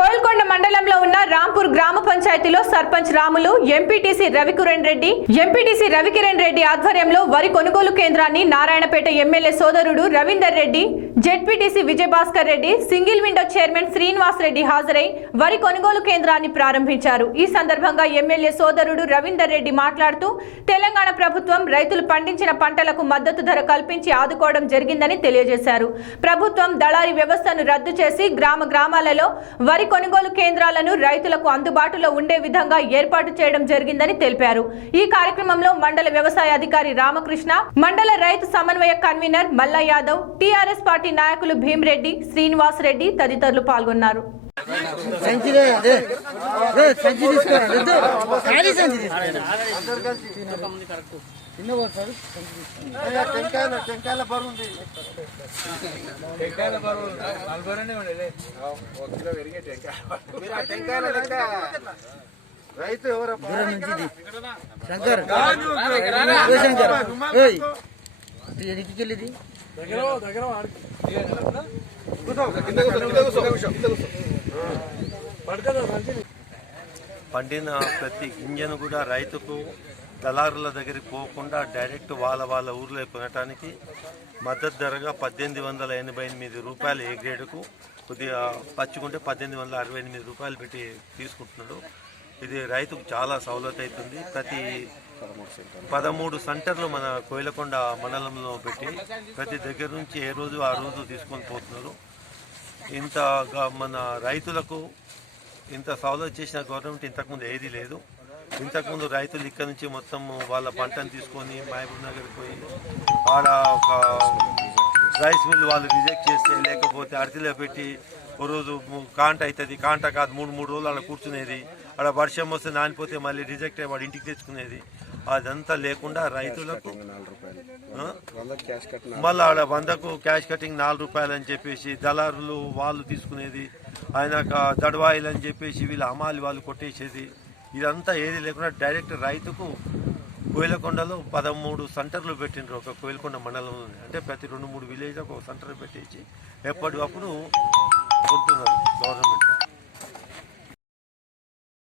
కోయల్కొండ మండలంలో ఉన్న రాంపూర్ గ్రామ పంచాయతీలో సర్పంచ్ రాములు ఎంపీటీసీ రవికిరణ్ రెడ్డి ఆధ్వర్యంలో వరి కొనుగోలు కేంద్రాన్ని నారాయణపేట ఎమ్మెల్యే సోదరుడు Ravinder Reddy, ZPTC Vijayabhaskar Reddy, single window chairman Srinivas Reddy హాజరై వరి కొనుగోలు కేంద్రాన్ని ప్రారంభించారు. ఈ సందర్భంగా ఎమ్మెల్యే సోదరుడు రవీందర్ రెడ్డి మాట్లాడుతూ తెలంగాణ ప్రభుత్వం రైతులు పండించిన పంటలకు మద్దతు ధర కల్పించి ఆదుకోవడం జరిగిందని తెలియజేశారు. ప్రభుత్వం దళారీ వ్యవస్థను రద్దు చేసి గ్రామాలలో వరి కొనుగోలు కేంద్రాలను రైతులకు అందుబాటులో ఉండే విధంగా ఏర్పాటు చేయడం జరిగిందని తెలిపారు. ఈ కార్యక్రమంలో మండల వ్యవసాయ అధికారి రామకృష్ణ, మండల రైతు సమన్వయ కన్వీనర్ మల్ల యాదవ్, టీఆర్ఎస్ పార్టీ నాయకులు భీమరెడ్డి, శ్రీనివాస్ రెడ్డి తదితరులు పాల్గొన్నారు. రైతు ఎవరు శంకర్ ఎదికెళ్ళిది పండిన ప్రతి గింజను కూడా రైతుకు దళారుల దగ్గరికి పోకుండా డైరెక్ట్ వాళ్ళ ఊర్లో కొనటానికి మద్దతు ధరగా 1888 రూపాయలు ఏ గ్రేడ్కు, కొద్దిగా పచ్చుకుంటే 1868 రూపాయలు పెట్టి తీసుకుంటున్నాడు. ఇది రైతుకు చాలా సౌలత్ అవుతుంది. ప్రతి 13 సెంటర్లు మన కోయిలకొండ మండలంలో పెట్టి ప్రతి దగ్గర నుంచి ఏ రోజు ఆ రోజు తీసుకొని పోతున్నారు. ఇంతగా మన రైతులకు ఇంత సౌలత్ చేసిన గవర్నమెంట్ ఇంతకుముందు ఏదీ లేదు. ఇంతకుముందు రైతులు ఇక్కడ నుంచి మొత్తం వాళ్ళ పంటను తీసుకొని మహబూబ్ నగర్కి పోయి ఆడ ఒక రైస్ మిల్ వాళ్ళు రిజెక్ట్ చేస్తే, లేకపోతే అరటిలో పెట్టి ఓ రోజు కాంట అవుతుంది, కాంట కాదు 3 రోజులు అలా కూర్చునేది, అక్కడ వర్షం వస్తే నానిపోతే మళ్ళీ రిజెక్ట్ అయ్యి వాడు ఇంటికి తెచ్చుకునేది. అదంతా లేకుండా రైతులకు మళ్ళీ ఆడ 100కు క్యాష్ కటింగ్ 4 రూపాయలు అని చెప్పేసి దళారులు వాళ్ళు తీసుకునేది, ఆయనక దడవాయిలు అని చెప్పేసి వీళ్ళు అమాలి వాళ్ళు కొట్టేసేది. ఇదంతా ఏది లేకుండా డైరెక్ట్ రైతుకు కోయిలకొండలో 13 సెంటర్లు పెట్టిండ్రు ఒక కోయిలకొండ మండలంలో. అంటే ప్రతి 2-3 విలేజ్లకు ఒక సెంటర్ పెట్టేసి ఎప్పటికప్పుడు కొంటున్నారు గవర్నమెంట్.